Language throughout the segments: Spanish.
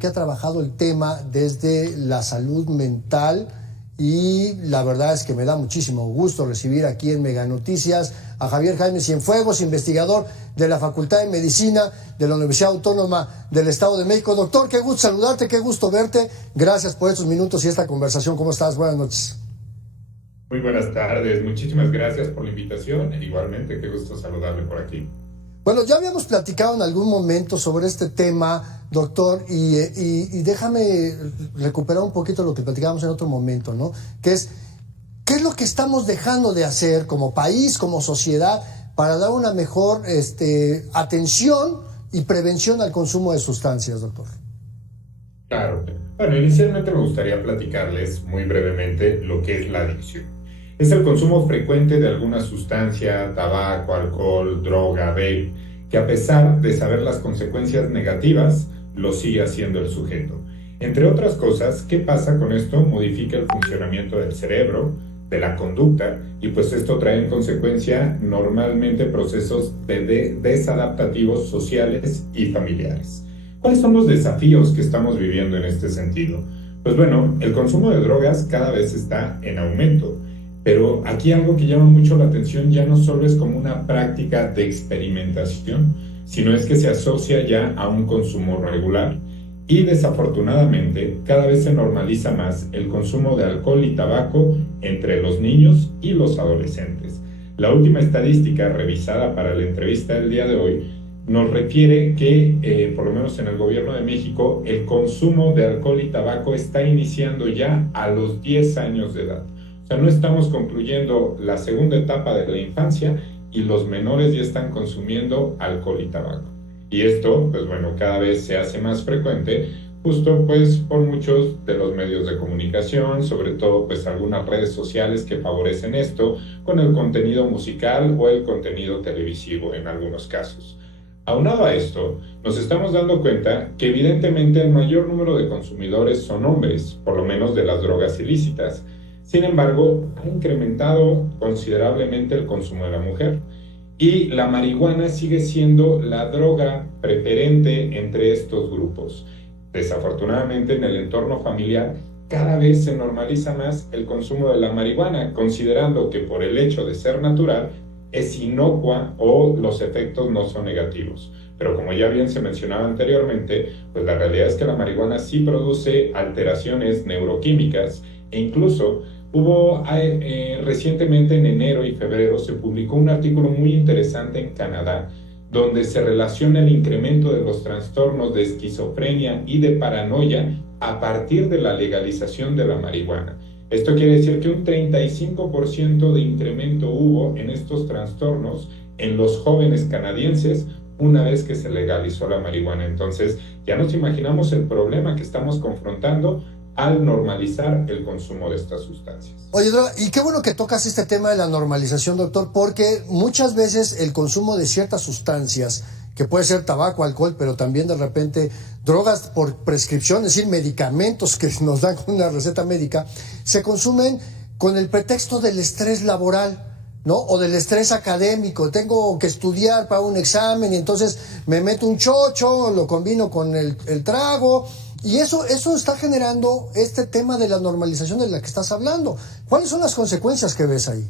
que ha trabajado el tema desde la salud mental, y la verdad es que me da muchísimo gusto recibir aquí en Mega Noticias a Javier Jaime Cienfuegos, investigador de la Facultad de Medicina de la Universidad Autónoma del Estado de México. Doctor, qué gusto saludarte, qué gusto verte. Gracias por estos minutos y esta conversación. ¿Cómo estás? Buenas noches. Muy buenas tardes, muchísimas gracias por la invitación. Igualmente, qué gusto saludarle por aquí. Bueno, ya habíamos platicado en algún momento sobre este tema, doctor, y déjame recuperar un poquito lo que platicábamos en otro momento, ¿no? Que es, ¿qué es lo que estamos dejando de hacer como país, como sociedad, para dar una mejor atención y prevención al consumo de sustancias, doctor? Claro. Bueno, inicialmente me gustaría platicarles muy brevemente lo que es la adicción. Es el consumo frecuente de alguna sustancia, tabaco, alcohol, droga, vape, que a pesar de saber las consecuencias negativas, lo sigue haciendo el sujeto. Entre otras cosas, ¿qué pasa con esto? Modifica el funcionamiento del cerebro, de la conducta, y pues esto trae en consecuencia normalmente procesos desadaptativos sociales y familiares. ¿Cuáles son los desafíos que estamos viviendo en este sentido? Pues bueno, el consumo de drogas cada vez está en aumento. Pero aquí algo que llama mucho la atención ya no solo es como una práctica de experimentación, sino es que se asocia ya a un consumo regular. Y desafortunadamente cada vez se normaliza más el consumo de alcohol y tabaco entre los niños y los adolescentes. La última estadística revisada para la entrevista del día de hoy nos refiere que, por lo menos en el gobierno de México, el consumo de alcohol y tabaco está iniciando ya a los 10 años de edad. O sea, no estamos concluyendo la segunda etapa de la infancia y los menores ya están consumiendo alcohol y tabaco. Y esto, pues bueno, cada vez se hace más frecuente, justo pues por muchos de los medios de comunicación, sobre todo pues algunas redes sociales que favorecen esto, con el contenido musical o el contenido televisivo en algunos casos. Aunado a esto, nos estamos dando cuenta que evidentemente el mayor número de consumidores son hombres, por lo menos de las drogas ilícitas. Sin embargo, ha incrementado considerablemente el consumo de la mujer y la marihuana sigue siendo la droga preferente entre estos grupos. Desafortunadamente, en el entorno familiar cada vez se normaliza más el consumo de la marihuana, considerando que por el hecho de ser natural es inocua o los efectos no son negativos. Pero como ya bien se mencionaba anteriormente, pues la realidad es que la marihuana sí produce alteraciones neuroquímicas e incluso hubo recientemente en enero y febrero se publicó un artículo muy interesante en Canadá donde se relaciona el incremento de los trastornos de esquizofrenia y de paranoia a partir de la legalización de la marihuana. Esto quiere decir que un 35% de incremento hubo en estos trastornos en los jóvenes canadienses una vez que se legalizó la marihuana. Entonces, ya nos imaginamos el problema que estamos confrontando al normalizar el consumo de estas sustancias. Oye, y qué bueno que tocas este tema de la normalización, doctor, porque muchas veces el consumo de ciertas sustancias, que puede ser tabaco, alcohol, pero también de repente drogas por prescripción, es decir, medicamentos que nos dan con una receta médica, se consumen con el pretexto del estrés laboral, ¿no? O del estrés académico. Tengo que estudiar para un examen y entonces me meto un chocho, lo combino con el trago. Y eso está generando este tema de la normalización de la que estás hablando. ¿Cuáles son las consecuencias que ves ahí?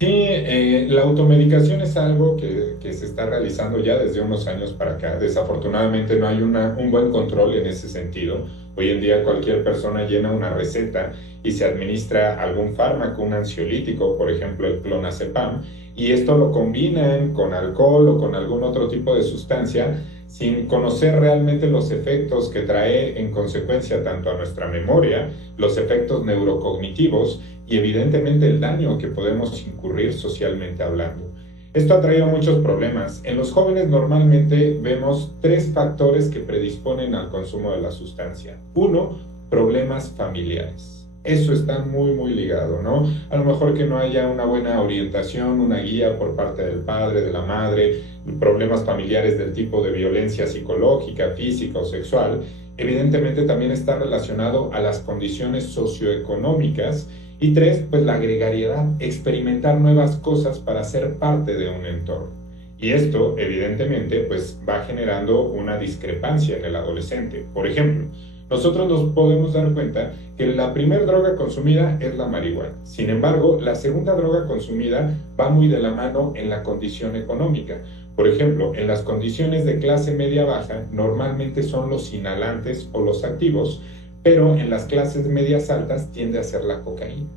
Sí, la automedicación es algo que se está realizando ya desde unos años para acá. Desafortunadamente no hay un buen control en ese sentido. Hoy en día cualquier persona llena una receta y se administra algún fármaco, un ansiolítico, por ejemplo el clonazepam, y esto lo combinan con alcohol o con algún otro tipo de sustancia sin conocer realmente los efectos que trae en consecuencia tanto a nuestra memoria, los efectos neurocognitivos y evidentemente el daño que podemos incurrir socialmente hablando. Esto ha traído muchos problemas. En los jóvenes normalmente vemos 3 factores que predisponen al consumo de la sustancia. 1, problemas familiares. Eso está muy ligado, ¿no? A lo mejor que no haya una buena orientación, una guía por parte del padre, de la madre, problemas familiares del tipo de violencia psicológica, física o sexual. Evidentemente también está relacionado a las condiciones socioeconómicas. Y 3, pues la gregariedad, experimentar nuevas cosas para ser parte de un entorno. Y esto, evidentemente, pues va generando una discrepancia en el adolescente. Por ejemplo, nosotros nos podemos dar cuenta que la primera droga consumida es la marihuana. Sin embargo, la segunda droga consumida va muy de la mano en la condición económica. Por ejemplo, en las condiciones de clase media-baja, normalmente son los inhalantes o los activos, pero en las clases medias altas tiende a ser la cocaína.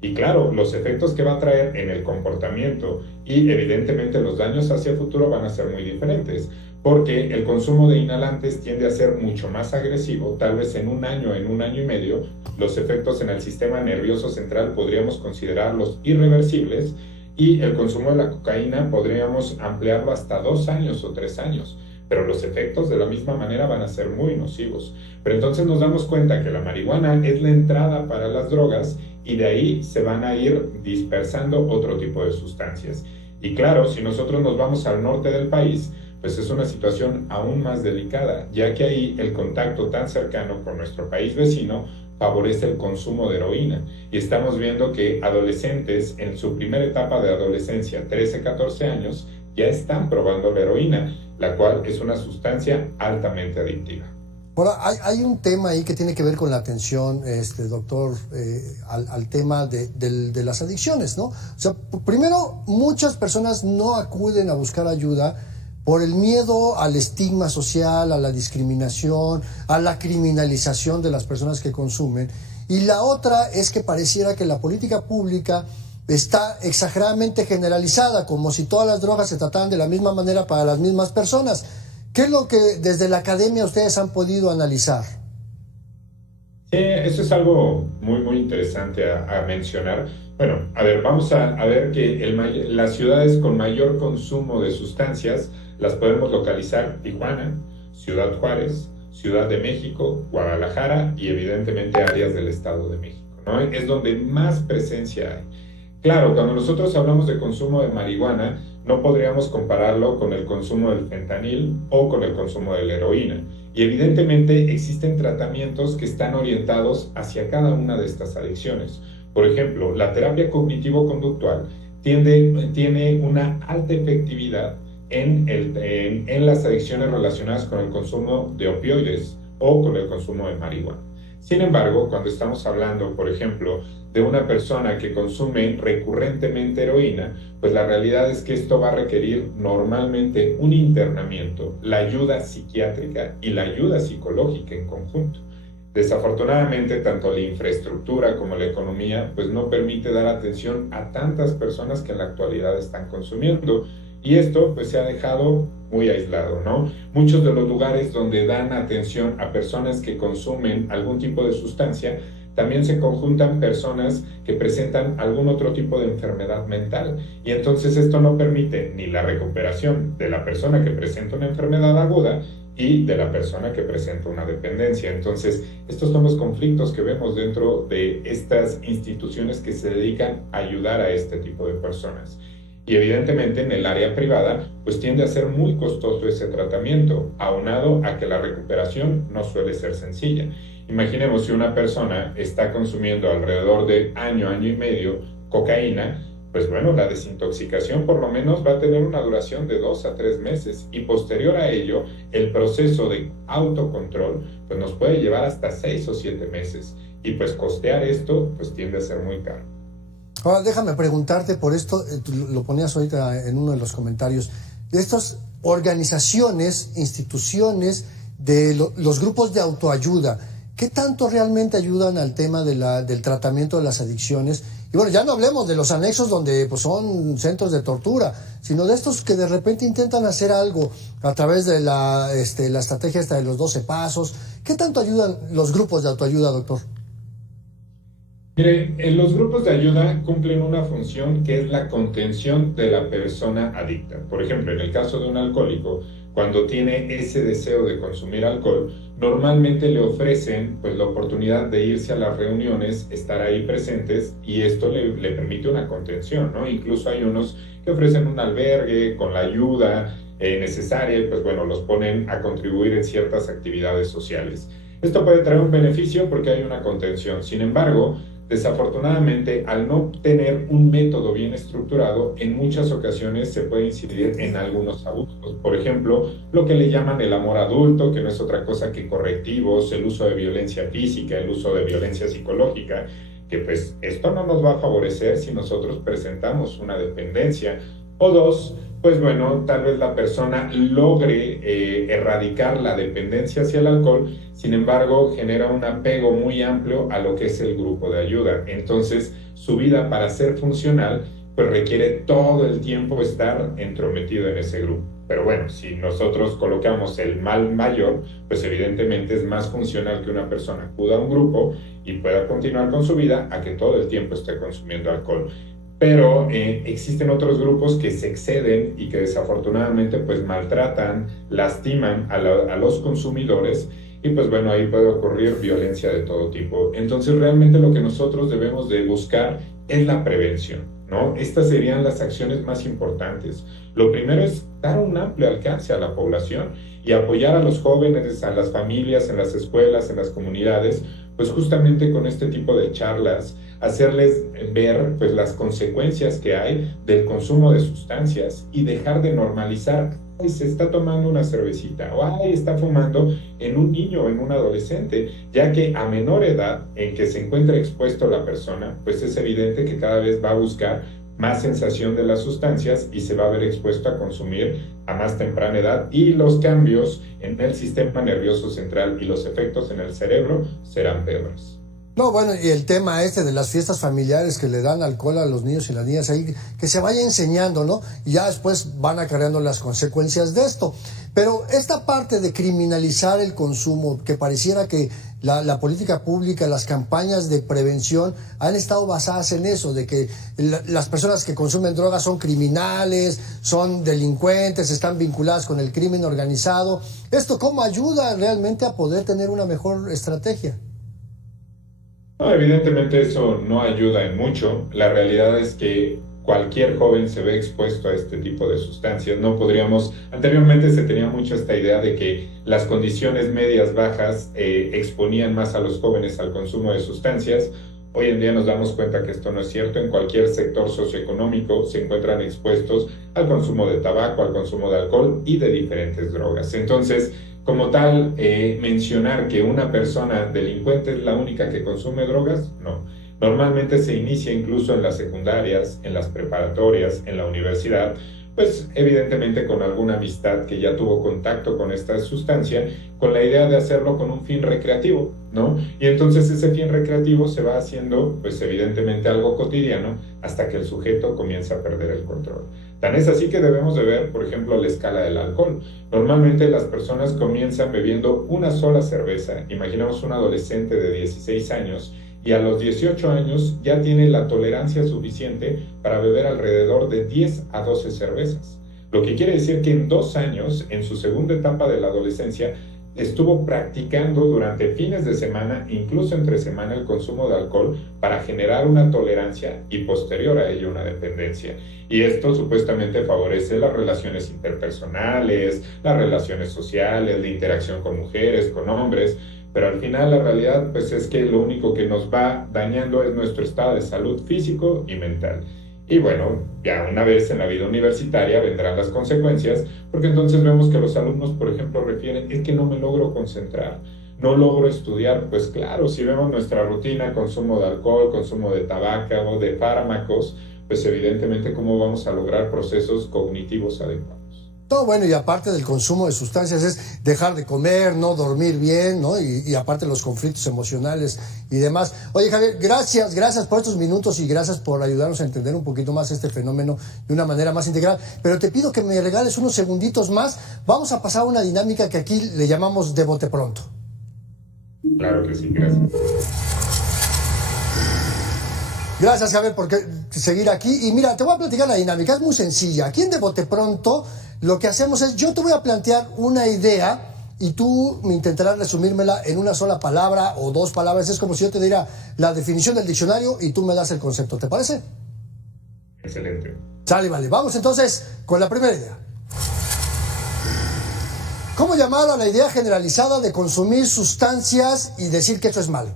Y claro, los efectos que va a traer en el comportamiento y evidentemente los daños hacia el futuro van a ser muy diferentes, porque el consumo de inhalantes tiende a ser mucho más agresivo, tal vez en un año y medio, los efectos en el sistema nervioso central podríamos considerarlos irreversibles, y el consumo de la cocaína podríamos ampliarlo hasta 2 años o 3 años, pero los efectos de la misma manera van a ser muy nocivos. Pero entonces nos damos cuenta que la marihuana es la entrada para las drogas y de ahí se van a ir dispersando otro tipo de sustancias. Y claro, si nosotros nos vamos al norte del país, pues es una situación aún más delicada, ya que ahí el contacto tan cercano con nuestro país vecino favorece el consumo de heroína. Y estamos viendo que adolescentes en su primera etapa de adolescencia, 13, 14 años, ya están probando la heroína, la cual es una sustancia altamente adictiva. Ahora, hay un tema ahí que tiene que ver con la atención, doctor, al tema de las adicciones, ¿no? O sea, primero, muchas personas no acuden a buscar ayuda por el miedo al estigma social, a la discriminación, a la criminalización de las personas que consumen. Y la otra es que pareciera que la política pública está exageradamente generalizada, como si todas las drogas se trataran de la misma manera para las mismas personas. ¿Qué es lo que desde la academia ustedes han podido analizar? Sí, eso es algo muy, muy interesante a mencionar. Bueno, a ver, vamos a ver que las ciudades con mayor consumo de sustancias las podemos localizar: Tijuana, Ciudad Juárez, Ciudad de México, Guadalajara y evidentemente áreas del Estado de México, ¿no? Es donde más presencia hay. Claro, cuando nosotros hablamos de consumo de marihuana, no podríamos compararlo con el consumo del fentanil o con el consumo de la heroína. Y evidentemente existen tratamientos que están orientados hacia cada una de estas adicciones. Por ejemplo, la terapia cognitivo-conductual tiene una alta efectividad en las adicciones relacionadas con el consumo de opioides o con el consumo de marihuana. Sin embargo, cuando estamos hablando, por ejemplo, de una persona que consume recurrentemente heroína, pues la realidad es que esto va a requerir normalmente un internamiento, la ayuda psiquiátrica y la ayuda psicológica en conjunto. Desafortunadamente, tanto la infraestructura como la economía pues no permite dar atención a tantas personas que en la actualidad están consumiendo, y esto pues se ha dejado muy aislado, ¿no? Muchos de los lugares donde dan atención a personas que consumen algún tipo de sustancia, también se conjuntan personas que presentan algún otro tipo de enfermedad mental, y entonces esto no permite ni la recuperación de la persona que presenta una enfermedad aguda y de la persona que presenta una dependencia. Entonces, estos son los conflictos que vemos dentro de estas instituciones que se dedican a ayudar a este tipo de personas. Y evidentemente en el área privada pues tiende a ser muy costoso ese tratamiento, aunado a que la recuperación no suele ser sencilla. Imaginemos si una persona está consumiendo alrededor de año y medio cocaína, pues bueno, la desintoxicación por lo menos va a tener una duración de 2 a 3 meses, y posterior a ello el proceso de autocontrol pues nos puede llevar hasta 6 o 7 meses, y pues costear esto pues tiende a ser muy caro. Ahora déjame preguntarte por esto, tú lo ponías ahorita en uno de los comentarios, de estas organizaciones, instituciones, de los grupos de autoayuda, ¿qué tanto realmente ayudan al tema del tratamiento de las adicciones? Y bueno, ya no hablemos de los anexos donde pues, son centros de tortura, sino de estos que de repente intentan hacer algo a través de la estrategia esta de los 12 pasos. ¿Qué tanto ayudan los grupos de autoayuda, doctor? Mire, los grupos de ayuda cumplen una función que es la contención de la persona adicta. Por ejemplo, en el caso de un alcohólico, cuando tiene ese deseo de consumir alcohol, normalmente le ofrecen pues, la oportunidad de irse a las reuniones, estar ahí presentes, y esto le permite una contención, ¿no? Incluso hay unos que ofrecen un albergue con la ayuda necesaria, y pues bueno, los ponen a contribuir en ciertas actividades sociales. Esto puede traer un beneficio porque hay una contención. Sin embargo, Desafortunadamente, al no tener un método bien estructurado, en muchas ocasiones se puede incidir en algunos abusos. Por ejemplo, lo que le llaman el amor adulto, que no es otra cosa que correctivos, el uso de violencia física, el uso de violencia psicológica, que pues esto no nos va a favorecer si nosotros presentamos una dependencia. O dos, pues bueno, tal vez la persona logre erradicar la dependencia hacia el alcohol, sin embargo, genera un apego muy amplio a lo que es el grupo de ayuda. Entonces, su vida para ser funcional, pues requiere todo el tiempo estar entrometido en ese grupo. Pero bueno, si nosotros colocamos el mal mayor, pues evidentemente es más funcional que una persona acuda a un grupo y pueda continuar con su vida a que todo el tiempo esté consumiendo alcohol. Pero existen otros grupos que se exceden y que desafortunadamente pues maltratan, lastiman a los consumidores y pues bueno, ahí puede ocurrir violencia de todo tipo. Entonces realmente lo que nosotros debemos de buscar es la prevención, ¿no? Estas serían las acciones más importantes. Lo primero es dar un amplio alcance a la población y apoyar a los jóvenes, a las familias, en las escuelas, en las comunidades, pues justamente con este tipo de charlas, hacerles ver pues las consecuencias que hay del consumo de sustancias y dejar de normalizar, ay, se está tomando una cervecita o ay, está fumando en un niño o en un adolescente, ya que a menor edad en que se encuentra expuesto la persona, pues es evidente que cada vez va a buscar más sensación de las sustancias y se va a ver expuesto a consumir a más temprana edad y los cambios en el sistema nervioso central y los efectos en el cerebro serán peores. No, bueno, y el tema este de las fiestas familiares que le dan alcohol a los niños y las niñas ahí, que se vaya enseñando, ¿no? Y ya después van acarreando las consecuencias de esto. Pero esta parte de criminalizar el consumo, que pareciera que la política pública, las campañas de prevención han estado basadas en eso, de que las personas que consumen drogas son criminales, son delincuentes, están vinculadas con el crimen organizado. ¿Esto cómo ayuda realmente a poder tener una mejor estrategia? No, evidentemente eso no ayuda en mucho. La realidad es que cualquier joven se ve expuesto a este tipo de sustancias. No podríamos, anteriormente se tenía mucho esta idea de que las condiciones medias bajas exponían más a los jóvenes al consumo de sustancias. Hoy en día nos damos cuenta que esto no es cierto. En cualquier sector socioeconómico se encuentran expuestos al consumo de tabaco, al consumo de alcohol y de diferentes drogas. Entonces, como tal, mencionar que una persona delincuente es la única que consume drogas, no. Normalmente se inicia incluso en las secundarias, en las preparatorias, en la universidad, pues evidentemente con alguna amistad que ya tuvo contacto con esta sustancia, con la idea de hacerlo con un fin recreativo, ¿no? Y entonces ese fin recreativo se va haciendo, pues evidentemente algo cotidiano, hasta que el sujeto comienza a perder el control. Tan es así que debemos de ver, por ejemplo, la escala del alcohol. Normalmente las personas comienzan bebiendo una sola cerveza. Imaginamos un adolescente de 16 años y a los 18 años ya tiene la tolerancia suficiente para beber alrededor de 10 a 12 cervezas. Lo que quiere decir que en 2 años, en su segunda etapa de la adolescencia, estuvo practicando durante fines de semana, incluso entre semana, el consumo de alcohol para generar una tolerancia y posterior a ello una dependencia. Y esto supuestamente favorece las relaciones interpersonales, las relaciones sociales, la interacción con mujeres, con hombres, pero al final la realidad pues es que lo único que nos va dañando es nuestro estado de salud físico y mental. Y bueno, ya una vez en la vida universitaria vendrán las consecuencias, porque entonces vemos que los alumnos, por ejemplo, refieren, es que no me logro concentrar, no logro estudiar. Pues claro, si vemos nuestra rutina, consumo de alcohol, consumo de tabaco o de fármacos, pues evidentemente cómo vamos a lograr procesos cognitivos adecuados. No, bueno, y aparte del consumo de sustancias es dejar de comer, no dormir bien, ¿no? Y aparte los conflictos emocionales y demás. Oye, Javier, gracias por estos minutos y gracias por ayudarnos a entender un poquito más este fenómeno de una manera más integral. Pero te pido que me regales unos segunditos más. Vamos a pasar a una dinámica que aquí le llamamos de bote pronto. Claro que sí, gracias. Gracias, Javier, por seguir aquí. Y mira, te voy a platicar la dinámica, es muy sencilla. Aquí en De Bote Pronto lo que hacemos es, yo te voy a plantear una idea y tú me intentarás resumírmela en una sola palabra o 2 palabras. Es como si yo te diera la definición del diccionario y tú me das el concepto. ¿Te parece? Excelente. Sale, vale. Vamos entonces con la primera idea. ¿Cómo llamar a la idea generalizada de consumir sustancias y decir que esto es malo?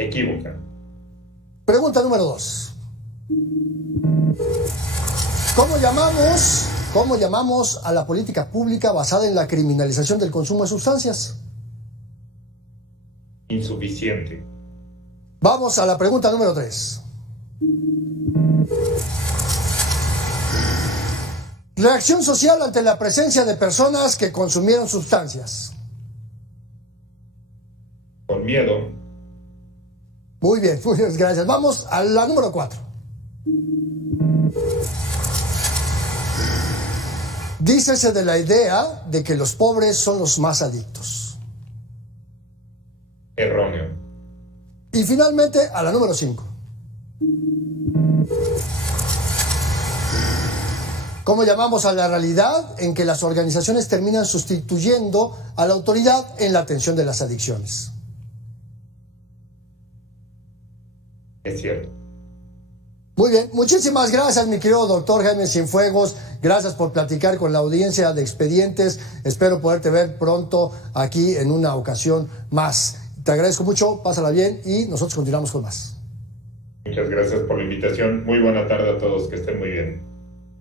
Equívoca. Pregunta número 2. ¿Cómo llamamos a la política pública basada en la criminalización del consumo de sustancias? Insuficiente. Vamos a la pregunta número 3. Reacción social ante la presencia de personas que consumieron sustancias. Con miedo. Muy bien, gracias. Vamos a la número 4. Dícese de la idea de que los pobres son los más adictos. Erróneo. Y finalmente a la número 5. ¿Cómo llamamos a la realidad en que las organizaciones terminan sustituyendo a la autoridad en la atención de las adicciones? Es cierto. Muy bien, muchísimas gracias, mi querido doctor Jaime Cienfuegos. Gracias por platicar con la audiencia de Expedientes. Espero poderte ver pronto aquí en una ocasión más. Te agradezco mucho, pásala bien y nosotros continuamos con más. Muchas gracias por la invitación. Muy buena tarde a todos, que estén muy bien.